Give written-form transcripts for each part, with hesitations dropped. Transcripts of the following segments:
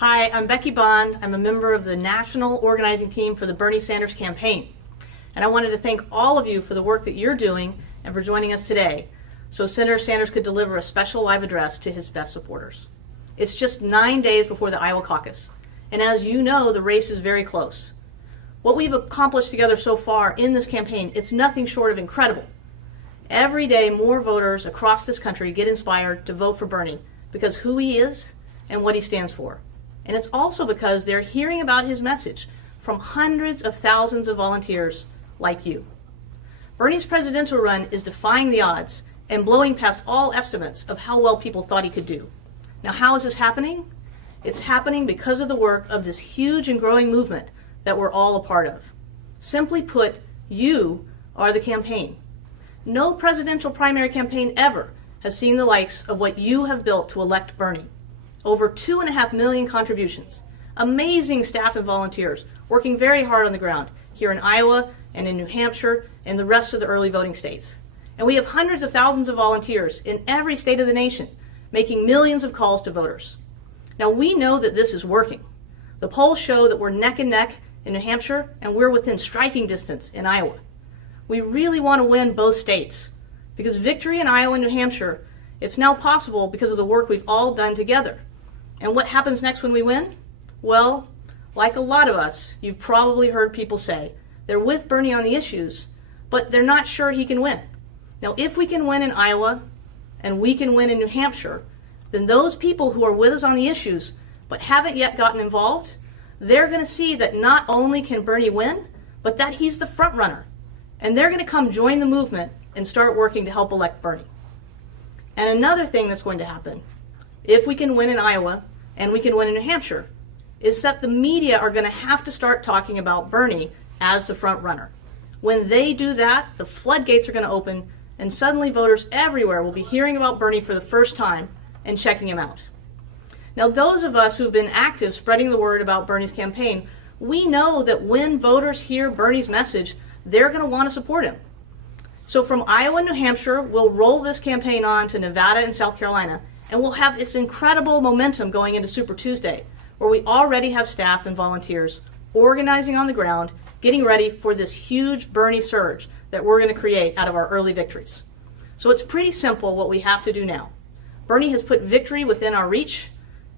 Hi, I'm Becky Bond. I'm a member of the national organizing team for the Bernie Sanders campaign. And I wanted to thank all of you for the work that you're doing and for joining us today so Senator Sanders could deliver a special live address to his best supporters. It's just 9 days before the Iowa caucus. And as you know, the race is very close. What we've accomplished together so far in this campaign, it's nothing short of incredible. Every day, more voters across this country get inspired to vote for Bernie because who he is and what he stands for. And it's also because they're hearing about his message from hundreds of thousands of volunteers like you. Bernie's presidential run is defying the odds and blowing past all estimates of how well people thought he could do. Now, how is this happening? It's happening because of the work of this huge and growing movement that we're all a part of. Simply put, you are the campaign. No presidential primary campaign ever has seen the likes of what you have built to elect Bernie. Over 2.5 million contributions, amazing staff and volunteers working very hard on the ground here in Iowa and in New Hampshire and the rest of the early voting states. And we have hundreds of thousands of volunteers in every state of the nation making millions of calls to voters. Now we know that this is working. The polls show that we're neck and neck in New Hampshire and we're within striking distance in Iowa. We really want to win both states because victory in Iowa and New Hampshire, it's now possible because of the work we've all done together. And what happens next when we win? Well, like a lot of us, you've probably heard people say they're with Bernie on the issues, but they're not sure he can win. Now, if we can win in Iowa and we can win in New Hampshire, then those people who are with us on the issues but haven't yet gotten involved, they're going to see that not only can Bernie win, but that he's the front runner. And they're going to come join the movement and start working to help elect Bernie. And another thing that's going to happen, if we can win in Iowa and we can win in New Hampshire, is that the media are going to have to start talking about Bernie as the front runner. When they do that, the floodgates are going to open and suddenly voters everywhere will be hearing about Bernie for the first time and checking him out. Now, those of us who've been active spreading the word about Bernie's campaign, we know that when voters hear Bernie's message, they're going to want to support him. So from Iowa and New Hampshire, we'll roll this campaign on to Nevada and South Carolina, and we'll have this incredible momentum going into Super Tuesday, where we already have staff and volunteers organizing on the ground, getting ready for this huge Bernie surge that we're going to create out of our early victories. So it's pretty simple what we have to do now. Bernie has put victory within our reach,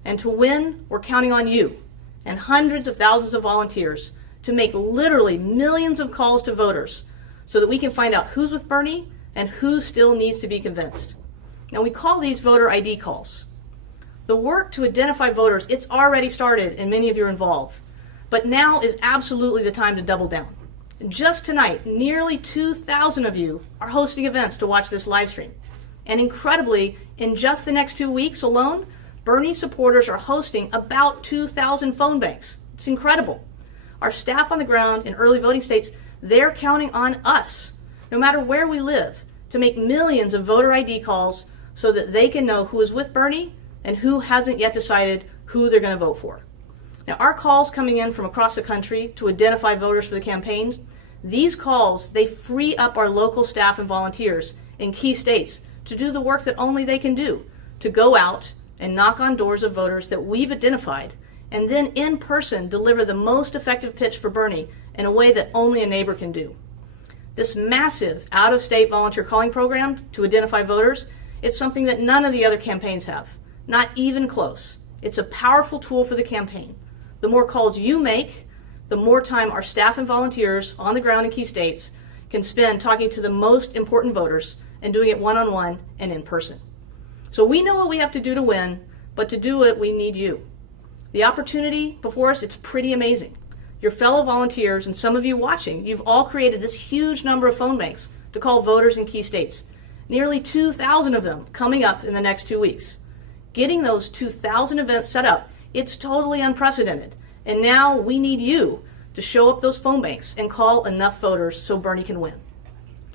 and to win, we're counting on you and hundreds of thousands of volunteers to make literally millions of calls to voters so that we can find out who's with Bernie and who still needs to be convinced. Now, we call these voter ID calls. The work to identify voters, it's already started and many of you are involved. But now is absolutely the time to double down. Just tonight, nearly 2,000 of you are hosting events to watch this live stream. And incredibly, in just the next 2 weeks alone, Bernie supporters are hosting about 2,000 phone banks. It's incredible. Our staff on the ground in early voting states, they're counting on us, no matter where we live, to make millions of voter ID calls so that they can know who is with Bernie and who hasn't yet decided who they're going to vote for. Now, our calls coming in from across the country to identify voters for the campaigns, these calls, they free up our local staff and volunteers in key states to do the work that only they can do, to go out and knock on doors of voters that we've identified, and then in person deliver the most effective pitch for Bernie in a way that only a neighbor can do. This massive out-of-state volunteer calling program to identify voters, it's something that none of the other campaigns have, not even close. It's a powerful tool for the campaign. The more calls you make, the more time our staff and volunteers on the ground in key states can spend talking to the most important voters and doing it one-on-one and in person. So we know what we have to do to win, but to do it, we need you. The opportunity before us, it's pretty amazing. Your fellow volunteers and some of you watching, you've all created this huge number of phone banks to call voters in key states. Nearly 2,000 of them coming up in the next 2 weeks. Getting those 2,000 events set up, it's totally unprecedented. And now we need you to show up those phone banks and call enough voters so Bernie can win.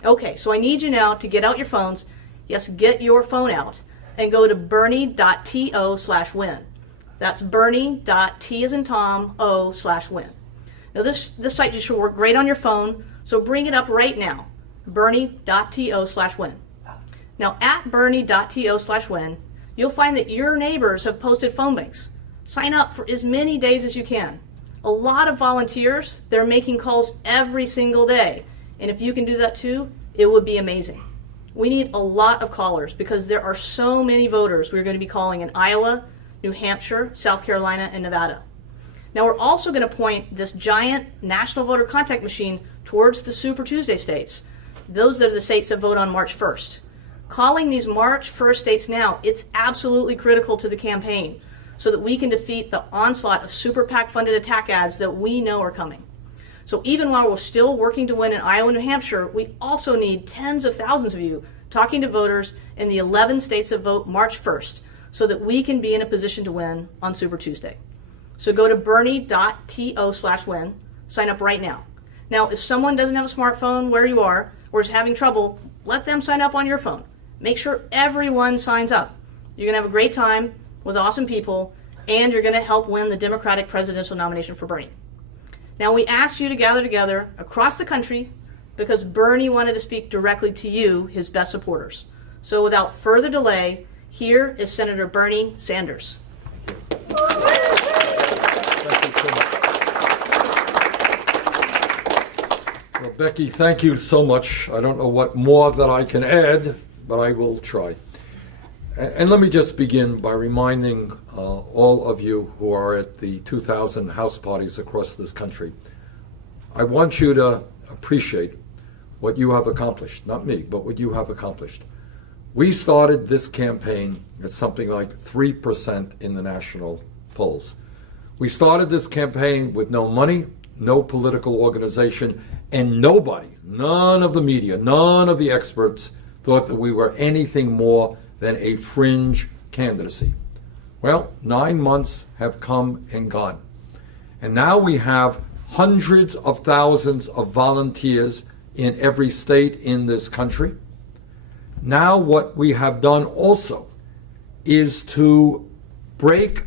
Okay, so I need you now to get out your phones. Yes, get your phone out and go to bernie.to/win. That's bernie.t as in Tom, o/win. Now this site just should work great on your phone, so bring it up right now, bernie.to/win. Now at bernie.to/win, you'll find that your neighbors have posted phone banks. Sign up for as many days as you can. A lot of volunteers, they're making calls every single day. And if you can do that too, it would be amazing. We need a lot of callers because there are so many voters we're going to be calling in Iowa, New Hampshire, South Carolina, and Nevada. Now we're also going to point this giant national voter contact machine towards the Super Tuesday states. Those are the states that vote on March 1st. Calling these March 1st states now, it's absolutely critical to the campaign so that we can defeat the onslaught of super PAC funded attack ads that we know are coming. So even while we're still working to win in Iowa and New Hampshire, we also need tens of thousands of you talking to voters in the 11 states that vote March 1st so that we can be in a position to win on Super Tuesday. So go to bernie.to/win, sign up right now. Now, if someone doesn't have a smartphone where you are or is having trouble, let them sign up on your phone. Make sure everyone signs up. You're going to have a great time with awesome people, and you're going to help win the Democratic presidential nomination for Bernie. Now, we asked you to gather together across the country because Bernie wanted to speak directly to you, his best supporters. So without further delay, here is Senator Bernie Sanders. Well, Becky, thank you so much. I don't know what more that I can add, but I will try. And let me just begin by reminding all of you who are at the 2,000 house parties across this country, I want you to appreciate what you have accomplished. Not me, but what you have accomplished. We started this campaign at something like 3% in the national polls. We started this campaign with no money, no political organization, and nobody, none of the media, none of the experts thought that we were anything more than a fringe candidacy. Well, 9 months have come and gone. And now we have hundreds of thousands of volunteers in every state in this country. Now what we have done also is to break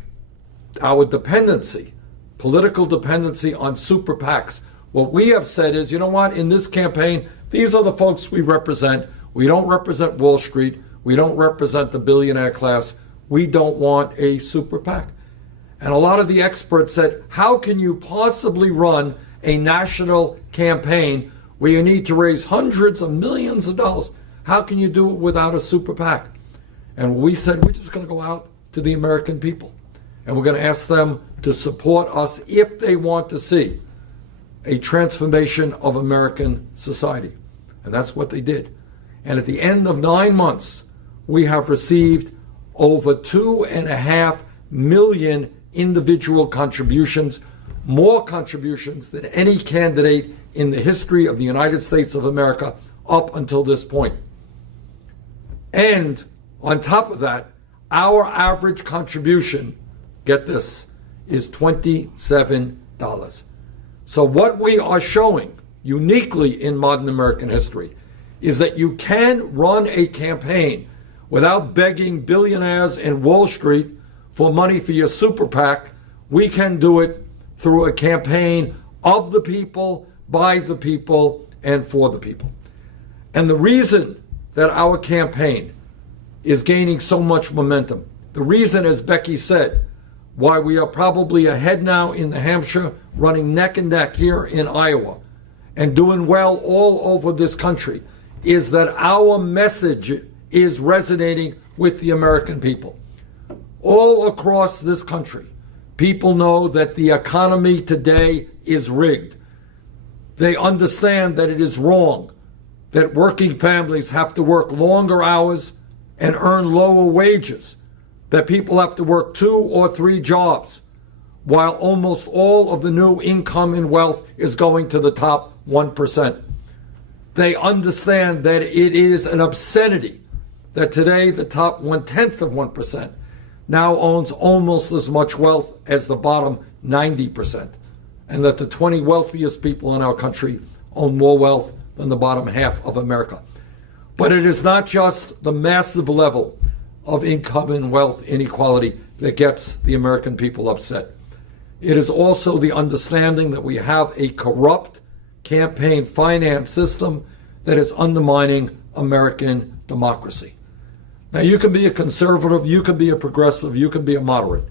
our dependency, political dependency on super PACs. What we have said is, you know what, in this campaign, these are the folks we represent. We don't represent Wall Street. We don't represent the billionaire class. We don't want a super PAC. And a lot of the experts said, how can you possibly run a national campaign where you need to raise hundreds of millions of dollars? How can you do it without a super PAC? And we said, we're just going to go out to the American people. And we're going to ask them to support us if they want to see a transformation of American society. And that's what they did. And at the end of 9 months, we have received over 2.5 million individual contributions, more contributions than any candidate in the history of the United States of America up until this point. And on top of that, our average contribution, get this, is $27. So what we are showing uniquely in modern American history is that you can run a campaign without begging billionaires in Wall Street for money for your super PAC. We can do it through a campaign of the people, by the people, and for the people. And the reason that our campaign is gaining so much momentum, the reason, as Becky said, why we are probably ahead now in New Hampshire, running neck and neck here in Iowa, and doing well all over this country, is that our message is resonating with the American people. All across this country, people know that the economy today is rigged. They understand that it is wrong, that working families have to work longer hours and earn lower wages, that people have to work 2 or 3 jobs, while almost all of the new income and wealth is going to the top 1%. They understand that it is an obscenity that today the top 1/10 of 1% now owns almost as much wealth as the bottom 90%, and that the 20 wealthiest people in our country own more wealth than the bottom half of America. But it is not just the massive level of income and wealth inequality that gets the American people upset. It is also the understanding that we have a corrupt campaign finance system that is undermining American democracy. Now, you can be a conservative, you can be a progressive, you can be a moderate,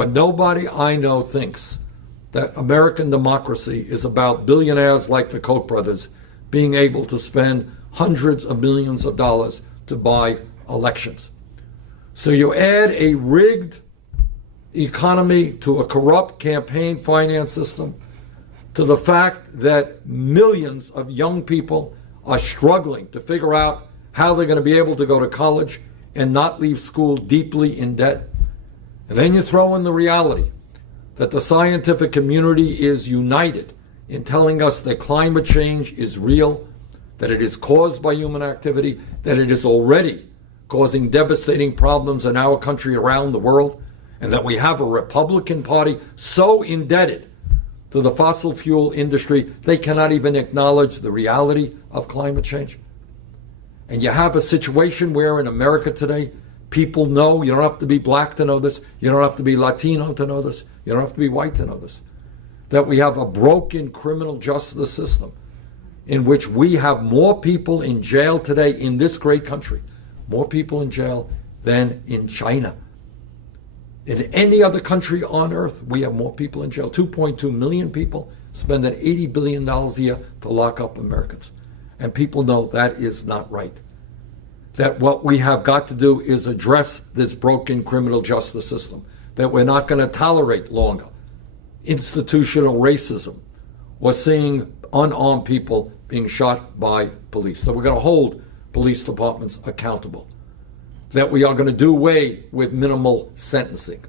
But nobody I know thinks that American democracy is about billionaires like the Koch brothers being able to spend hundreds of millions of dollars to buy elections. So you add a rigged economy to a corrupt campaign finance system, to the fact that millions of young people are struggling to figure out how they're going to be able to go to college and not leave school deeply in debt. And then you throw in the reality that the scientific community is united in telling us that climate change is real, that it is caused by human activity, that it is already causing devastating problems in our country around the world, and that we have a Republican Party so indebted to the fossil fuel industry they cannot even acknowledge the reality of climate change. And you have a situation where in America today, people know, you don't have to be black to know this, you don't have to be Latino to know this, you don't have to be white to know this, that we have a broken criminal justice system in which we have more people in jail today in this great country, more people in jail than in China. In any other country on earth, we have more people in jail. 2.2 million people, spending $80 billion a year to lock up Americans. And people know that is not right. That what we have got to do is address this broken criminal justice system. That we're not going to tolerate longer institutional racism or seeing unarmed people being shot by police. So we're going to hold police departments accountable. That we are going to do away with minimal sentencing.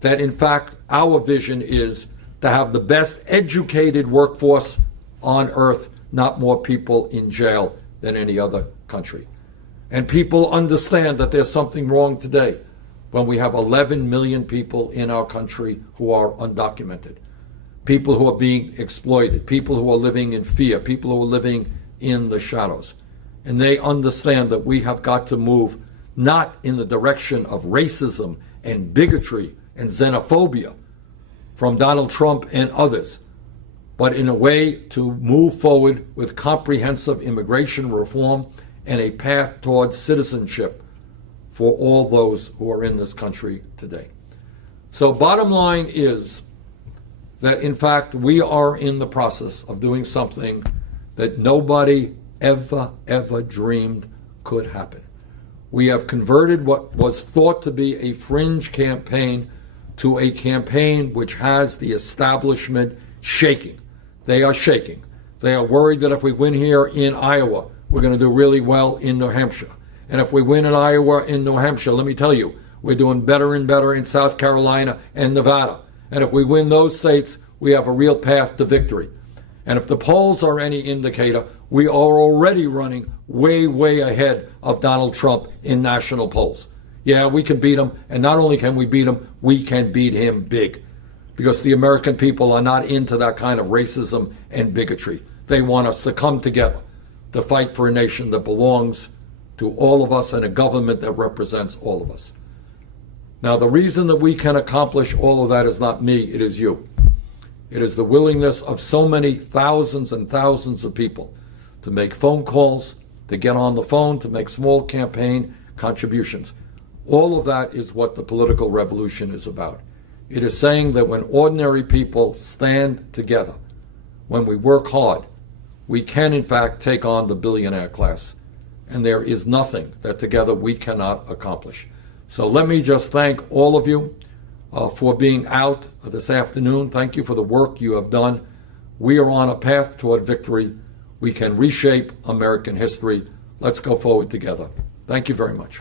That in fact, our vision is to have the best educated workforce on earth, not more people in jail than any other country. And people understand that there's something wrong today when we have 11 million people in our country who are undocumented. People who are being exploited, people who are living in fear, people who are living in the shadows. And they understand that we have got to move not in the direction of racism and bigotry and xenophobia from Donald Trump and others, but in a way to move forward with comprehensive immigration reform and a path towards citizenship for all those who are in this country today. So bottom line is that in fact we are in the process of doing something that nobody ever dreamed could happen. We have converted what was thought to be a fringe campaign to a campaign which has the establishment shaking. They are shaking. They are worried that if we win here in Iowa, we're going to do really well in New Hampshire. And if we win in Iowa and New Hampshire, let me tell you, we're doing better and better in South Carolina and Nevada. And if we win those states, we have a real path to victory. And if the polls are any indicator, we are already running way ahead of Donald Trump in national polls. Yeah, we can beat him, and not only can we beat him, we can beat him big. Because the American people are not into that kind of racism and bigotry. They want us to come together to fight for a nation that belongs to all of us and a government that represents all of us. Now, the reason that we can accomplish all of that is not me, it is you. It is the willingness of so many thousands and thousands of people to make phone calls, to get on the phone, to make small campaign contributions. All of that is what the political revolution is about. It is saying that when ordinary people stand together, when we work hard, we can in fact take on the billionaire class. And there is nothing that together we cannot accomplish. So let me just thank all of you for being out this afternoon. Thank you for the work you have done. We are on a path toward victory. We can reshape American history. Let's go forward together. Thank you very much.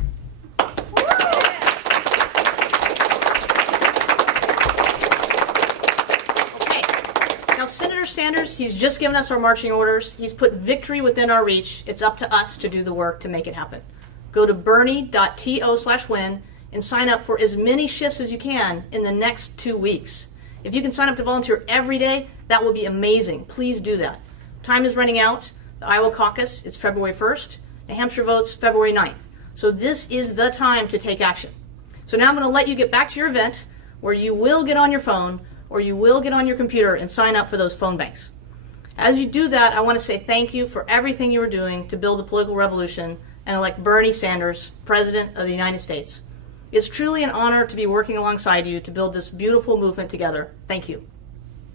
Now, Senator Sanders, he's just given us our marching orders. He's put victory within our reach. It's up to us to do the work to make it happen. Go to bernie.to/win and sign up for as many shifts as you can in the next 2 weeks. If you can sign up to volunteer every day, that will be amazing. Please do that. Time is running out. The Iowa caucus is February 1st. New Hampshire votes February 9th. So this is the time to take action. So now I'm going to let you get back to your event where you will get on your phone or you will get on your computer and sign up for those phone banks. As you do that, I want to say thank you for everything you are doing to build the political revolution and elect Bernie Sanders, President of the United States. It's truly an honor to be working alongside you to build this beautiful movement together. Thank you.